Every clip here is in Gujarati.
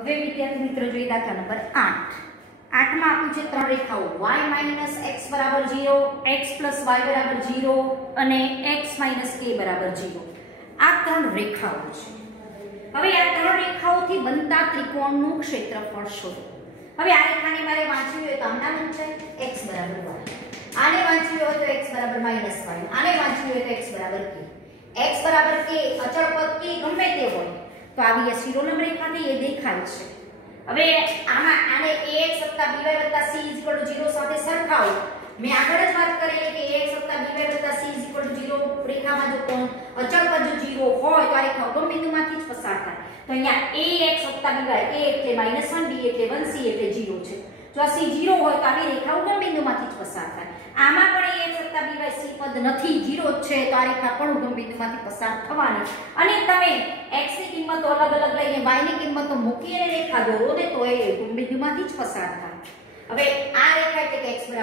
હવે વિદ્યાર્થી મિત્રો જોઈએ દાખલા નંબર 8. 8 માં આપ્યું છે ત્રણ રેખાઓ y - x = 0, x + y = 0 અને x - k = 0. આ ત્રણ રેખાઓ છે. હવે આ ત્રણ રેખાઓથી બનતા ત્રિકોણનું ક્ષેત્રફળ શોધો. હવે આ રેખાને મારે વાંચવી હોય તો આમ નામ છે x = y. આને વાંચવી હોય તો x = -y. આને વાંચવી હોય તો x = k. x = k અચળ પદ k ગમે તે હોય તો આવી આ શિરોલંબ રેખાથી એ દેખાય છે. હવે આમાં આને ax + by + c = 0 સાથે સરખાવો. મેં આગળ જ વાત કરેલી કે ax + by + c = 0 રેખામાં જો કોણ અચળ પદ જો 0 હોય તો આ રેખા ઉગમ બિંદુમાંથી જ પસાર થાય. તો અહીંયા ax + by a એટલે -1, b એટલે 1, c એટલે 0 છે. જો આ c 0 હોય તો આવી રેખા ઉગમ બિંદુમાંથી જ પસાર થાય. આમાં પણ ax + by c પદ નથી, 0 જ છે, તો આ રેખા પણ ઉગમ બિંદુમાંથી પસાર થવાની. અને તમે x ની કિંમતો અલગ અલગ લઈને y ની કિંમતો મૂકી અને રેખા દોરો ને તો એ ઉગમ બિંદુમાંથી જ પસાર થાય. હવે આ રેખા એટલે કે x = y.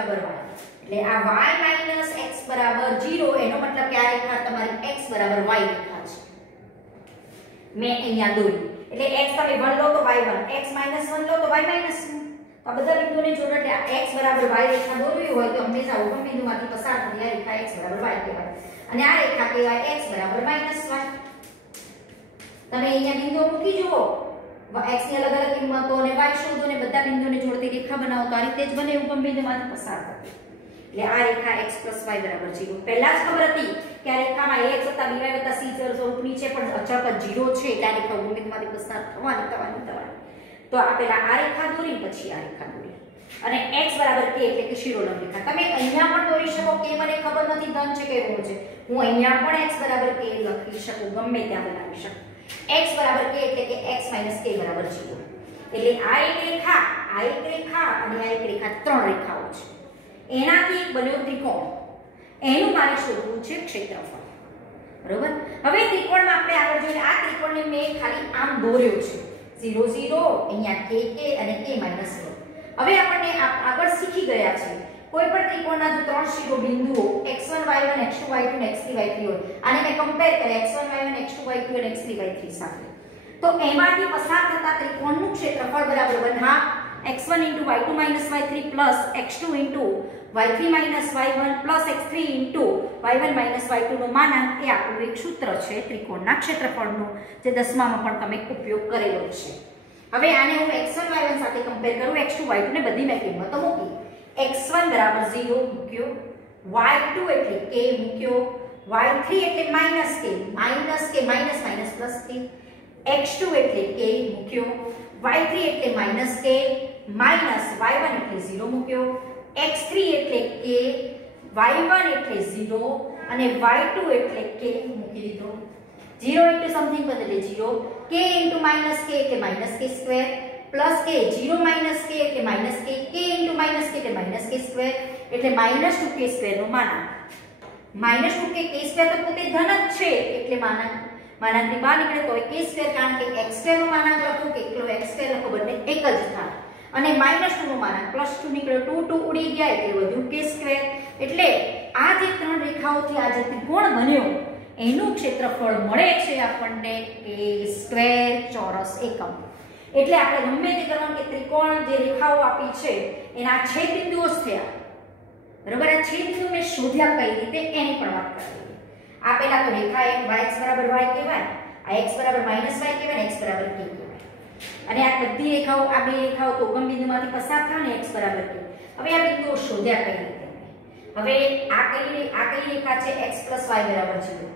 એટલે આ y - x = 0 એનો મતલબ કે આ રેખા તમારી x = y રેખા છે. મેં અહીંયા દોરી. એટલે x તમે 1 લો તો y 1, x - 1 લો તો y - 1. આ બધા બિંદુઓને જોડો એટલે આ x = y રેખા દોરવી હોય તો હંમેશા ઉગમ બિંદુમાંથી પસાર થતી આ રેખા x = y કહેવાય. અને આ રેખા કહેવાય x = -y. તમે અહીંયા બિંદુઓ મૂકી જુઓ, x ની અલગ અલગ કિંમતો અને y શોધો ને બધા બિંદુઓને જોડતી રેખા બનાવો તો આ રીતે જ બને ઉગમ બિંદુમાંથી પસાર થતી. એટલે આ રેખા x + y = 0. પહેલા જ ખબર હતી કે આ રેખામાં ax + by + c સ્વરૂપની છે પણ અચળ પદ 0 છે એટલે આ રેખા ઉગમ બિંદુમાંથી પસાર થવાની. તો આ પહેલા આ રેખા દોરી પછી આ રેખા દોરી. અને x = k એટલે કે શિરોલંબ રેખા. તમે અહીંયા પણ દોરી શકો કે મને ખબર નથી ધન છે કે ઋણ છે. હું અહીંયા પણ x = k લખી શકું, ગમે ત્યાં બનાવી શકું. x = k એટલે કે x - k = 0. એટલે આ એક રેખા, આ એક રેખા અને આ એક રેખા, ત્રણ રેખાઓ છે. એનાથી એક બન્યો ત્રિકોણ. એનું મારે શોધવું છે ક્ષેત્રફળ. બરોબર? હવે ત્રિકોણમાં આપણે આગળ જોઈએ આ ત્રિકોણને મેં ખાલી આમ દોર્યો છે. 0 0 અહીંયા k k અને k - 1. હવે આપણને આગળ શીખી ગયા છે કોઈ પણ ત્રિકોણના જો ત્રણ શિરોબિંદુઓ x1 y1 x2 y2 અને x3 y3 હોય, આને મેં કમ્પેર કર્યા x1 y1 x2 y2 અને x3 y3 સાથે, તો એમાંથી પસાર થતા ત્રિકોણનું ક્ષેત્રફળ બરાબર 1/2 x1 * y2 - y3 + x2 * y3 - y1 + x3 * y1 - y2 નો માનાંક એ આપણું એક સૂત્ર છે ત્રિકોણના ક્ષેત્રફળનું, જે 10મા માં પણ તમે ઉપયોગ કરેલો છે. હવે આને હું x1 y1 સાથે કમ્પેર કરું, x2 y2 ને બધી મેં કિંમતો મૂકી. x1 = 0 મૂક્યો, y2 એટલે k મૂક્યો, y3 એટલે -k + k, x2 એટલે k મૂક્યો, y3 એટલે -k y1 એટલે 0 મૂક્યો, x3 એટલે k, y1 એટલે 0 અને y2 એટલે k મૂકી દીધો. 0 * સમથિંગ બદલે 0, k * -k એટલે -k² + k, 0 - k એટલે -k, k * -k એટલે -k², એટલે -2k² નો માનાંક. -2k² તો પોતે ધન જ છે એટલે માનાંકની બહાર નીકળે તો k², કારણ કે x² નો માનાંક લખો કે એકલો x² લખો બંને એક જ થાય. અને -2 નો માનાંક +2 નીકળ્યો, 2 2 ઉડી ગયા એટલે વધુ k². એટલે આ જે ત્રણ રેખાઓથી આ જે ત્રિકોણ બન્યો એનું ક્ષેત્રફળ મળે છે આપણને k² ચોરસ એકમ. એટલે આપણે ગમે તે કરવાનું કે ત્રિકોણ જે રેખાઓ આપી છે એના છેદ બિંદુઓ જ થયા. બરોબર? આ છેદ બિંદુ મેં શોધ્યા કઈ રીતે એની પણ વાત કરી. આ પહેલા તો રેખા એક y = y કહેવાય, આ x = -y કહેવાય, x = k કહેવાય. અને આ બધી રેખાઓ, આ બે રેખાઓ તો ઉગમ બિંદુમાંથી પસાર થાય ને x = k. હવે આ બિંદુઓ શોધ્યા કઈ રીતે? હવે આ કઈ રેખા છે x + y = 0.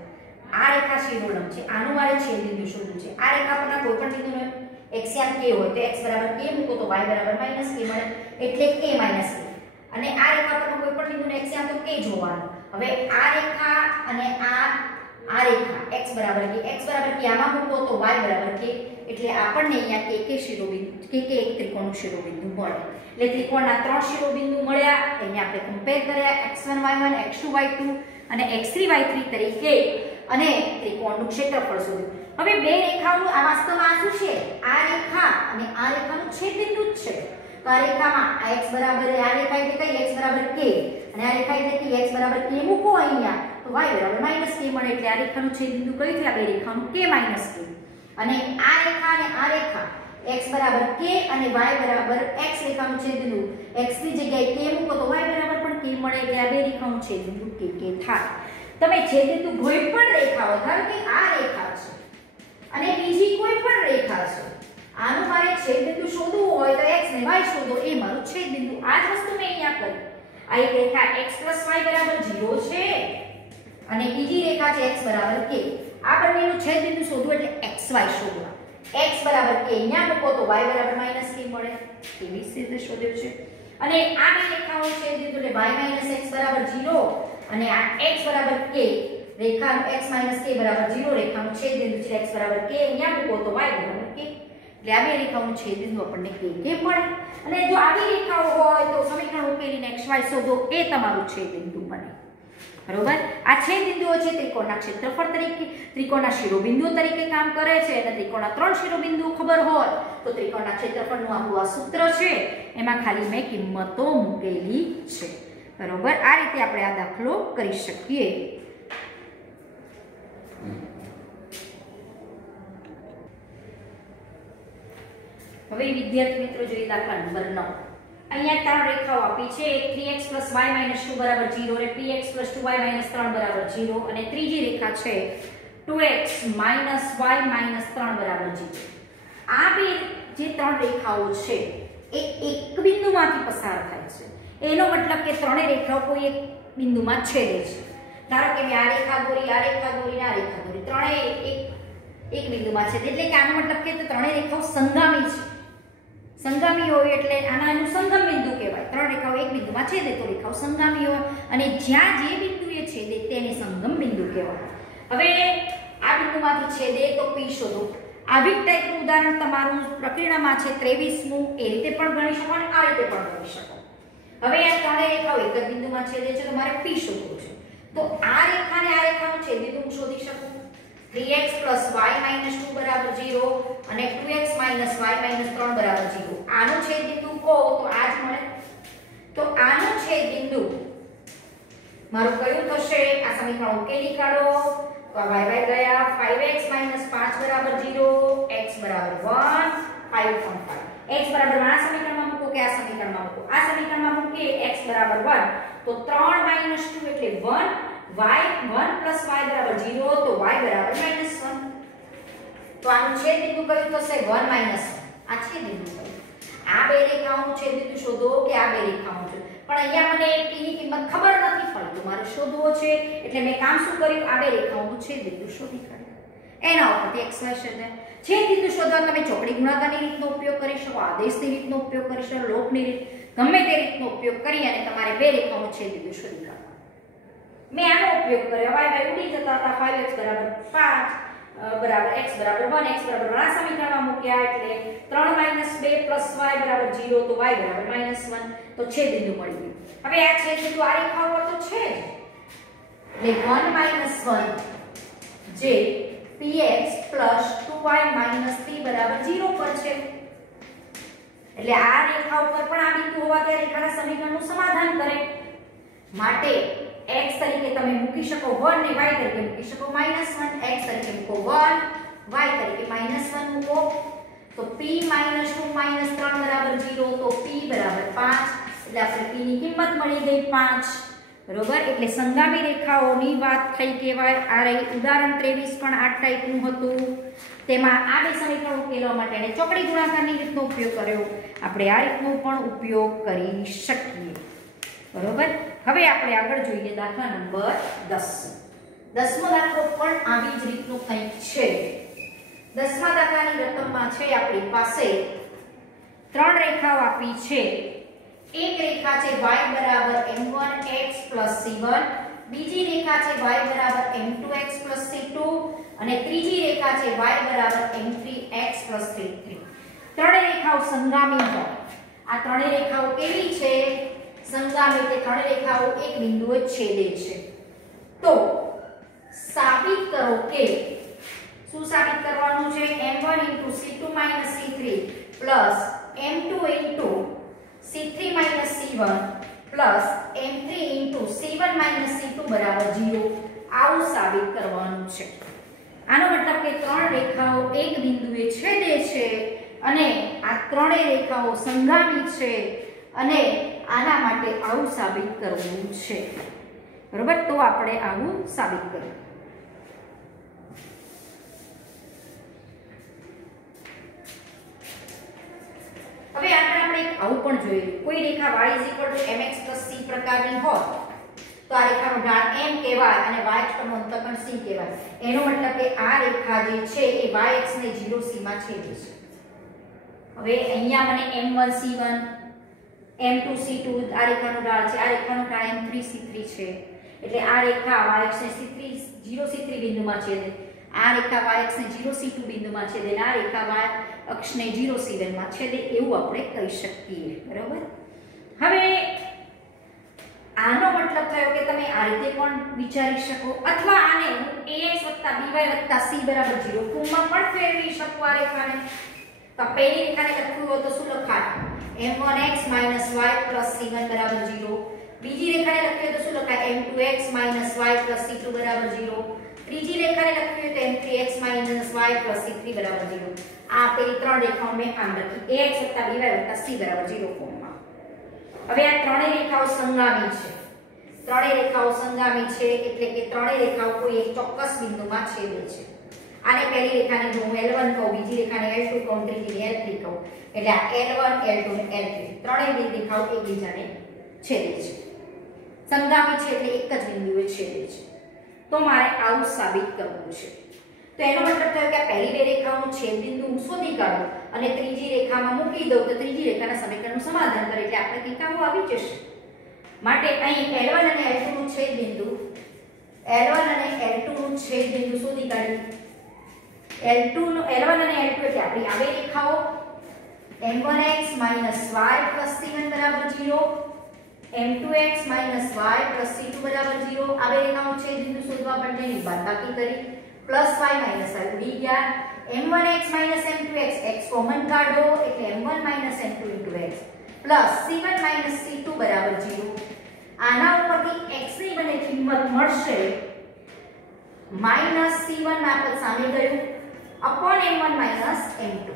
આ રેખા શિરોલંબ છે, આનું મારે છેદ બિંદુ શોધવું છે. આ રેખા પરના કોઈ પણ બિંદુનો એક્સિયમ k હોય તો x = k મૂકો તો y = -k મળે, એટલે k - k. અને આ રેખા પરનો કોઈ પણ બિંદુનો એક્સિયમ તો k જોવાનો. હવે આ રેખા અને આ રેખા x = k આમાં મૂકો તો y = k, એટલે આપણને અહીંયા k શિરોબિંદુ k એક ત્રિકોણનું શિરોબિંદુ મળે. એટલે ત્રિકોણના ત્રણ શિરોબિંદુ મળ્યા, અહીંયા આપણે કમ્પેર કર્યા x1 y1 x2 y2 અને x3 y3 તરીકે અને ત્રિકોણનું ક્ષેત્રફળ શોધ્યું. હવે બે રેખાઓનું આ વાસ્તવમાં શું છે? આ રેખા અને આ રેખાનું છેદબિંદુ જ છે. તો આ રેખામાં આ x બરાબર, આ રેખા એટલે કઈ x = k અને આ રેખા એટલે કે x = k મૂકો અહીંયા તો y = -k મળે. એટલે આ રેખાનું છેદબિંદુ કયું થયું? આ બે રેખાનું k - k. અને આ રેખા x બરાબર k અને y બરાબર x રેખાનું છેદબિંદુ x ની જગ્યાએ k મૂકો તો y બરાબર પણ k મળે એટલે આ બે રેખાનું છેદબિંદુ k થાય. તમે છેદબિંદુ કોઈ પણ રેખા હોય, ધારો કે આ રેખા છે અને બીજી કોઈ પણ રેખા છે, આનું મારે છેદબિંદુ શોધવું હોય તો x ને y શોધો, એ મારું છેદબિંદુ. આ જ વસ્તુ મેં અહીંયા કરી. આ એક રેખા x y બરાબર 0 છે અને બીજી રેખા છે x બરાબર k. આ બંનેનું છેદબિંદુ શોધવું એટલે xy શોધવા. x બરાબર k અહીંયા મૂકો તો y બરાબર -k મળે. કેવી રીતે શોધ્યું છે? અને આ બે રેખાઓનું છેદબિંદુ એટલે y x બરાબર 0 અને આ x બરાબર k રેખા x k બરાબર 0 રેખાનું છેદબિંદુ છે x બરાબર k અહીંયા મૂકો તો y બરાબર k. એટલે આ બે રેખાઓનું છેદબિંદુ આપણને k મળે. અને જો આવી રેખાઓ હોય તો સમીકરણ ઉકેલીને xy શોધો, એ તમારું છેદબિંદુ બને. બરોબર? આ છેદબિંદુઓ છે ત્રિકોણના ક્ષેત્રફળ તરીકે, ત્રિકોણના શિરોબિંદુઓ તરીકે કામ કરે છે. અને ત્રિકોણના 3 શિરોબિંદુઓ ખબર હોય તો ત્રિકોણના ક્ષેત્રફળનું આપણું આ સૂત્ર છે, એમાં ખાલી મેં કિંમતો મૂકેલી છે. બરોબર? આ રીતે આપણે આ દાખલો કરી શકીએ. હવે વિદ્યાર્થી મિત્રો જોઈએ દાખલા નંબર 9. અહીંયા ત્રણ રેખાઓ આપી છે. એક 3x y - 2 બરાબર 0 અને px 2y - 3 બરાબર 0 અને ત્રીજી રેખા છે 2x - y - 3 બરાબર 0. આ બે જે ત્રણ રેખાઓ છે એ એક બિંદુમાંથી પસાર થાય છે. એનો મતલબ કે ત્રણેય રેખાઓ કોઈ એક બિંદુમાં છેદે છે. ધારો કે મેં આ રેખા દોરી, આ રેખા દોરી, આ રેખા દોરી, ત્રણેય એક બિંદુમાં છેદે. એટલે કે આનો મતલબ કે ત્રણેય રેખાઓ સંગામી છે. સંગામી હોય એટલે આનાનું સંગમ બિંદુ કહેવાય. ત્રણ રેખાઓ એક બિંદુમાં છેદે તો રેખાઓ સંગામી હોય અને જ્યાં જે બિંદુએ છેદે તેને સંગમ બિંદુ કહેવાય. હવે આ બિંદુમાંથી છેદે તો p શોધો. આવી ટાઈપનું ઉદાહરણ તમારું પ્રકરણમાં છે 23મું. એ રીતે પણ ગણી શકો અને આ રીતે પણ ગણી શકો. હવે આ ત્રણેય રેખાઓ એક જ બિંદુમાં છેદે છે તો મારે p શોધવું છે. તો આ રેખા અને આ રેખાનું છેદબિંદુ હું શોધી શકું. 3x + y - 2 બરાબર 0 અને 2x - y - 3 બરાબર 0. આનું છેદબિંદુ કહો તો આ જ મળે. તો આનું છેદબિંદુ મારું કયું થશે? આ સમીકરણ ઉકેલી કાઢો તો આ y ગયા. 5x - 5 બરાબર 0, x બરાબર 1, 5.5. x બરાબર આ સમીકરણમાં મૂકો કે આ સમીકરણમાં મૂકો? આ સમીકરણમાં મૂકીએ x બરાબર 1 તો 3 - 2 એટલે 1, y 1 + y બરાબર 0 તો y બરાબર -1. તો આનું છેદબિંદુ કયું થશે? 1 - 1. આ છેદબિંદુ કયું? આ બે રેખાઓનું છેદબિંદુ શોધો કે આ બે રેખાઓનું છે. પણ અહીંયા મને p ની કિંમત ખબર નથી પડી તો મારે શોધવો છે. એટલે મેં કામ શું કર્યું? આ બે રેખાઓનું છેદબિંદુ શોધી કાઢ્યું. એના ઉપરથી xy શોધ્યા. છેદબિંદુ શોધવા તમે ચોકડી ગુણાકારની રીતનો ઉપયોગ કરી શકો, આદેશની રીતનો ઉપયોગ કરી શકો, લોપની રીત, ગમે તે રીતનો ઉપયોગ કરી અને તમારે બે રેખાઓનું છેદબિંદુ શોધી કાઢવાનું. મેં આનો ઉપયોગ કર્યો. y ઉડી જતા હતા. 5x બરાબર 5 બરાબર x બરાબર 1, x બરાબર આ સમીકરણમાં મૂક્યા એટલે 3 - 2 + y બરાબર 0 તો y બરાબર -1. તો છેદબિંદુ મળી ગયું. હવે આ છેદબિંદુ આ રેખા ઉપર તો છે જ. એટલે 1 - 1 જે px + 2y - 3 બરાબર 0 પર છે. એટલે આ રેખા ઉપર પણ આ બિંદુ હોવાથી આ રેખાના સમીકરણનું સમાધાન કરે. માટે x તરીકે તમે મૂકી શકો 1 ને y તરીકે મૂકી શકો -1. x તરીકે મૂકો 1, y તરીકે -1 મૂકો તો p - 2 - 3 બરાબર 0 તો p બરાબર 5. એટલે આપણે p ની કિંમત મળી ગઈ 5. બરોબર? એટલે સંગામી રેખાઓની વાત થઈ કહેવાય. આ રહી ઉદાહરણ 23 પણ આ ટાઈપનું હતું. તેમાં આ બે સમીકરણ ઉકેલવા માટે એને ચોકડી ગુણાકારની રીતનો ઉપયોગ કર્યો. આપણે આ રીતનો પણ ઉપયોગ કરી શકીએ. બરોબર? હવે આપણે આગળ જોઈએ દાખલા નંબર 10. 10મો દાખલો પણ આવી જ રીતનું કંઈક છે. 10મા દાખલાની રકમમાં છે આપણી પાસે ત્રણ રેખાઓ આપી છે. એક રેખા છે y બરાબર m1x + c1, બીજી રેખા છે y બરાબર m2x + c2 અને ત્રીજી રેખા છે y બરાબર m3x + c3. ત્રણેય રેખાઓ સંગામી હોય. આ ત્રણેય રેખાઓ કેવી છે? સંગામી. તે ત્રણેય રેખાઓ એક બિંદુએ છેદે છે. તો સાબિત કરો કે શું સાબિત કરવાનું છે? m1 * c2 - c3 plus m2 * c3 - c1 plus m3 * c1 - c2 બરાબર 0. આવું સાબિત કરવાનું છે. આનો મતલબ કે ત્રણ રેખાઓ એક બિંદુએ છેદે છે અને આ ત્રણેય રેખાઓ સંગામી છે અને આના માટે આવું સાબિત કરવું છે. બરોબર, તો આપણે આવું સાબિત કરીએ. હવે આપણે એક આવું પણ જોયું, કોઈ રેખા y mx c પ્રકારની હોય તો આ રેખાનો ઢાળ m કહેવાય અને y અક્ષનો અંતઃકોણ c કહેવાય. એનો મતલબ કે આ રેખા જે છે એ y અક્ષ ને 0 c માં છેદે છે. હવે અહીંયા મને m1 c1 m2 c2 આ રેખાનો ઢાળ છે, આ રેખાનો ઢાળ m3 c3 છે. એટલે આ રેખા y અક્ષ ને c3 0 c3 બિંદુમાં છેદે, આ રેખા y અક્ષ ને 0 c2 બિંદુમાં છેદે, આ રેખા y અક્ષ ને 0 c1 માં છેદે એવું આપણે કહી શકીએ. બરોબર, હવે આનો મતલબ થયો કે તમે આ રીતે પણ વિચારી શકો અથવા આને હું ax + by + c = 0 ફોર્મમાં પણ ફેરવી શકું. આ રેખાને તો પહેલી રેખાને લખવું હોય તો શું લખાય? m1x - y + c1 = 0. બીજી રેખાને લખવી હોય તો શું લખાય? m2x - y + c2 = 0. ત્રીજી રેખાને લખવી હોય તો m3x - y + c3 = 0. આ પેલી ત્રણ રેખાઓ મેં આમ લખી ax + by + c = 0 ફોર્મમાં. હવે આ ત્રણેય રેખાઓ સંગામી છે. ત્રણેય રેખાઓ સંગામી છે એટલે કે ત્રણેય રેખાઓ કોઈ એક ચોક્કસ બિંદુમાં છેદે છે. આને પહેલી રેખાને જો હું L1 કહું, બીજી રેખાને L2 કહું, ત્રીજીને L3 કહું, એટલે આ L1 L2 ને L3 ત્રણેય રેખાઓ એકબીજાને છેદે છે. સંગામી છે એટલે એક જ બિંદુએ છેદે છે. તો મારે આવું સાબિત કરવું છે. તો એનો મતલબ થયો કે આ પહેલી બે રેખાઓનું છેદ બિંદુ હું શોધી કાઢું અને ત્રીજી રેખામાં મૂકી દઉં તો ત્રીજી રેખાના સમીકરણનું સમાધાન કરે એટલે આપણે કિંકાઓ આવી જશે. માટે અહીં L1 અને L2 નું છેદ બિંદુ L1 અને L2 નું છેદ બિંદુ શોધી કાઢીએ. L1 અને L2 એટલે આપણી આવે રેખાઓ m1x - y + c1 = 0, m2x - y + c2 = 0. આવે રેખાઓ છેદ બિંદુ શોધવા માટે એની બાદબાકી કરી +y - y ઉડી ગયા. m1x - m2x x કોમન કાઢો એટલે m1 - m2 * x +c1 - c2 = 0. આના ઉપરથી x ની મને કિંમત મળશે -c1 ના પદ સામે ગયું m1 - m2.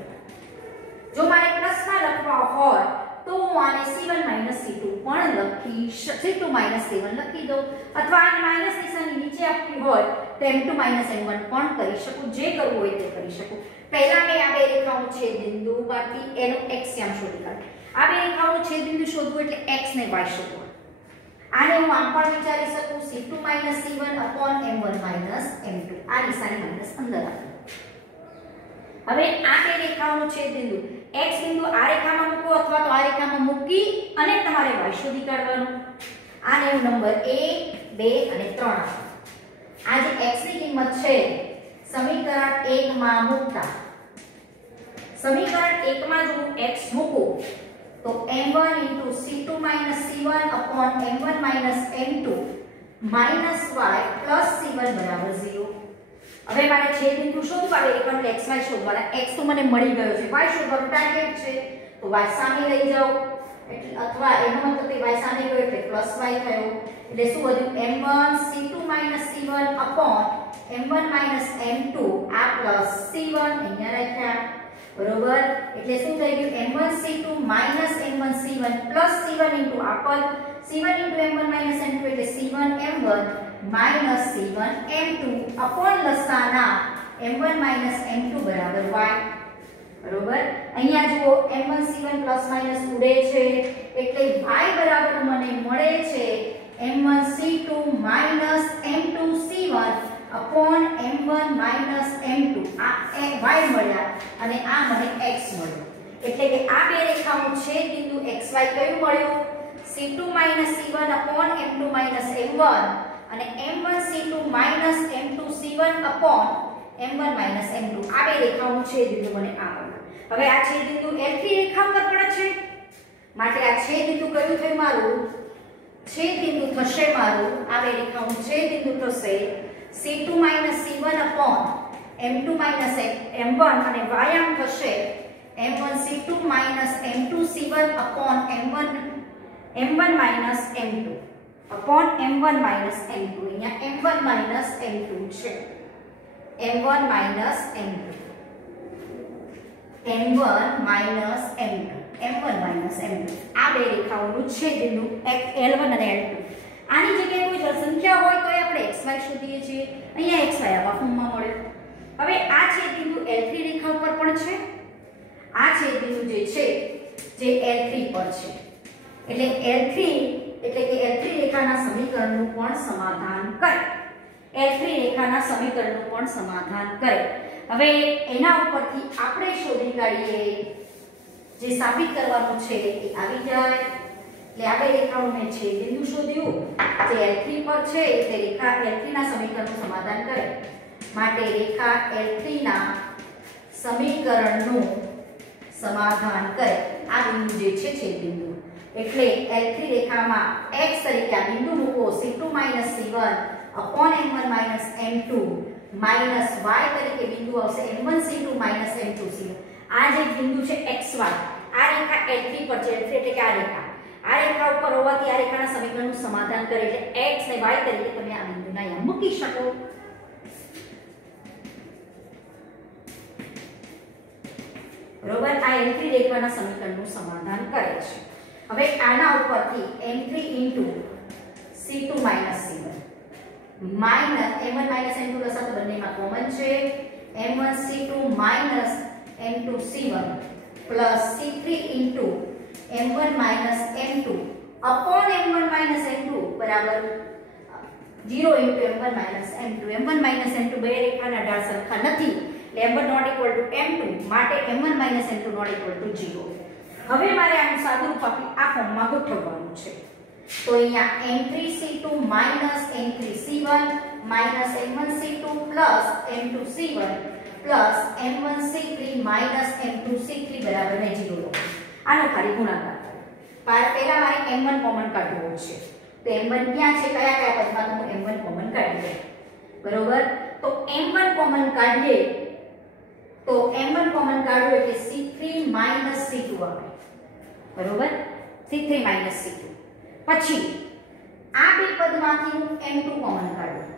જો મારે પ્લસમાં લખવા હોય તો હું આને c1 - c2 પણ લખી c2 - c1 લખી દઉં અથવા આને માઈનસ નિશાની નીચે આપવી હોય તો m2 - m1 પણ કરી શકું. જે કરવું હોય તે કરી શકું. પહેલા મેં આ બે રેખાઓનું છેદ બિંદુમાંથી એનો x યામ શોધી કાઢ્યો. આ બે રેખાઓનું છેદ બિંદુ શોધવું એટલે x ને y શોધવા. આને હું આમ પણ વિચારી શકું c2 - c1 m1 - m2. આ નિશાની માઈનસ અંદર આપી. હવે આ બે રેખાઓનું છેદ બિંદુ x બિંદુ આ રેખામાં મૂકો અથવા તો આ રેખામાં મૂકી અને તમારે y શોધી કાઢવાનું. આને હું નંબર 1 2 અને 3 આપું. આ જે x ની કિંમત છે સમીકરણ 1 માં મૂકતા, સમીકરણ 1 માં જો હું x મૂકું તો m1 * c2 - c1 m1 - m2 - y + c1 = 0. હવે મારે છેદ બિંદુ શોધવા આવે એટલે xy શોધવાના. x તો મને મળી ગયો છે, y શોધવાનું ટાર્ગેટ છે તો y સામે લઈ જાઓ એટલે અથવા એનો મતલબ કે y સામે ગયો એટલે +y થયો. એટલે શું વધ્યું? m1 c2 - c1 m1 - m2 આ +c1 અહીંયા રાખ્યા. બરોબર, એટલે શું થઈ ગયું? m1 c2 - m1 c1 +c1 * આ પદ c1 * m1 - m2 એટલે c1 m1 - c1 m2 લસાના m1 - m2 = y. બરોબર, અહીંયા જુઓ m1 c1 ± ઉડે છે એટલે y બરાબર મને મળે છે m1 c2 - m2 c1 m1 - m2. આ y મળ્યા અને આ મને x મળ્યો. એટલે કે આ બે રેખાઓનું છેદ બિંદુ xy કયું મળ્યું? c2 - c1 m2 - m1 અને m1 c2 - m2 c1 m1 - m2. આ બે રેખાઓનું છેદ બિંદુ મને આ મળ્યું. હવે આ છેદ બિંદુ L3 રેખા પર પડે છે માટે આ છેદ બિંદુ કયું થયું મારું? છેદ બિંદુ થશે મારું આ બે રેખાઓનું છેદ બિંદુ થશે c2 - c1 m2 - m1 અને y આમ થશે m1 c2 - m2 c1 m1 - m2 m1 - m2. અહીંયા m1 - m2 છે, m1 - m2. m1 minus m2 આ બે રેખાઓનું છેદબિંદુ L1 અને L2. આની જગ્યાએ કોઈ સંખ્યા હોય તો આપણે xy શોધીએ છીએ. અહીંયા xy આવા ફોર્મમાં મળે. હવે આ છેદબિંદુ L3 રેખા ઉપર પણ છે. આ છેદબિંદુ જે છે જે L3 પર છે. એટલે L3 એટલે કે L3 રેખાના સમીકરણનું પણ સમાધાન કરે. L3 રેખાના સમીકરણનું પણ સમાધાન કરે. હવે એના ઉપરથી આપણે શોધી કાઢીએ જે સાબિત કરવાનું છે એ આવી જાય. એટલે આ બે રેખાઓ મેં છેદબિંદુ શોધ્યું જે L3 પર છે એટલે રેખા L3 ના સમીકરણનું સમાધાન કરે. માટે રેખા L3 ના સમીકરણનું સમાધાન કરે. આ બિંદુ જે છે છેદબિંદુ એટલે L3 રેખામાં x તરીકે આ બિંદુ મૂકો c2 c1 upon m1 m2 minus y તરીકે બિંદુ આવશે m1 c2 m2 c1. આ જે બિંદુ છે xy આ રેખા L3 પર છે. L3 એટલે કે આ રેખા ઉપર હોવાથી આ રેખાના સમીકરણનું સમાધાન કરે. એટલે x અને y તરીકે તમે આ બિંદુને અહીંયા મૂકી શકો. બરોબર. આ L3 રેખાના સમીકરણનું સમાધાન કરે છે. હવે આના ઉપરથી m3 c2 c1 minus m1 m2 લસા તો બંનેમાં કોમન છે. m1 c2 m2 c1 plus c3 m1 m2 upon m1 m2 બરાબર 0 m1 m2. m1 m2 બે રેખાના ઢાળ સરખા નથી એટલે m1 not equal to m2 માટે m1 m2 not equal to 0. હવે મારે આનું સાદુરૂપ આપી આ ફોર્મમાં ગોઠવવાનું છે. તો અહીંયા m3c2 m3c1 m1c2 m2c1 m1c3 m2c3 બરાબર ને 0 લો. આનો ખાલી ગુણાકાર કરો. પહેલા મારે m1 કોમન કાઢવો છે. તો m1 ક્યાં છે કયા પદમાં તો હું m1 કોમન કાઢી દઉં. બરોબર. તો m1 કોમન કાઢીએ તો m1 કોમન કાઢો એટલે c3 c2 આવે. બરોબર. c3 c2 પછી આ બે પદમાંથી હું m2 કોમન કાઢું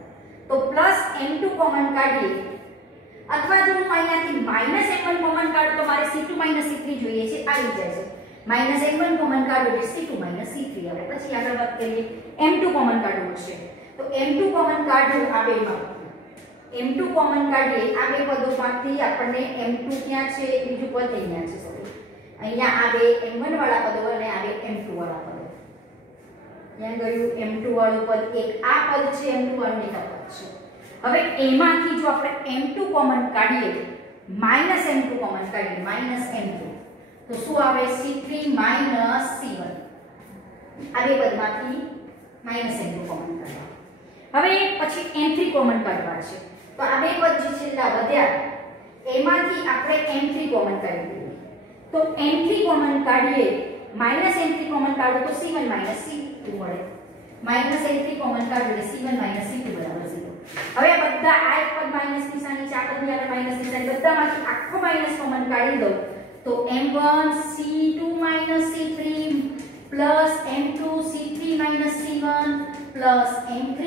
તો પ્લસ m2 કોમન કાઢીએ અથવા જો હું અહીંયાથી માઈનસ m1 કોમન કાઢું તો મારે c2 c3 જોઈએ છે આવી જાય છે. માઈનસ m1 કોમન કાઢું એટલે c2 c3 આવે. પછી આગળ વાત કરીએ m2 કોમન કાઢવું છે. તો m2 કોમન કાઢું આ બેમાં m2 કોમન કાઢીએ આ બે પદોમાંથી આપણને m2 ક્યાં છે બીજું પદ અહીંયા છે. સોરી અહીંયા આ બે m1 વાળા પદો અને આ બે m2 વાળા પદો. ત્યાં ગયું m2 વાળું પદ એક આ પદ છે m2 વાળું એક આ પદ છે. હવે એમાંથી જો આપણે m2 કોમન કાઢીએ -m2 કોમન કાઢીએ -m2 તો શું આવે c3 c1 આ બે પદમાંથી -m2 કોમન કાઢવા. હવે પછી m3 કોમન કાઢવા છે. તો આ બે પદ જે છેલ્લા વધ્યા એમાંથી આપણે m3 કોમન કાઢી દઈએ. તો m3 કોમન કાઢીએ -m3 કોમન કાઢો તો c1 c2 મળે. -m3 કોમન કાઢો એટલે c1 c2 બરાબર 0. હવે આ બધા આ એક પદ માઈનસ નિશાની ચાર પદની આગળ માઈનસ નિશાની બધામાંથી આખો માઈનસ કોમન કાઢી દો તો m1 c2 c3 m2 c3 c1 m3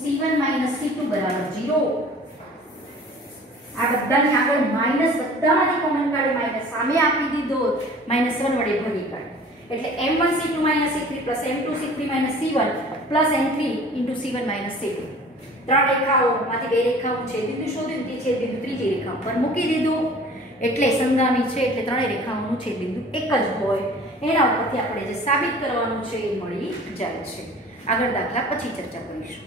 c1 c2 બરાબર 0. આ બધાની આગળ માઈનસ બધામાંથી કોમન કાઢી માઈનસ સામે આપી દીધો -1 વડે ભાગી કાઢી એટલે m1 c2 c3 m2 c3 c1 m3 c1 c2 ત્રણ રેખાઓમાંથી બે રેખાઓ છેદબિંદુ શોધ્યું તે છેદબિંદુ ત્રીજી રેખા પર મૂકી દીધું એટલે સંગામી છે એટલે ત્રણેય રેખાઓનું છેદબિંદુ એક જ હોય. એના ઉપરથી આપણે જે સાબિત કરવાનું છે એ મળી જાય છે. આગળ દાખલા પછી ચર્ચા કરીશું.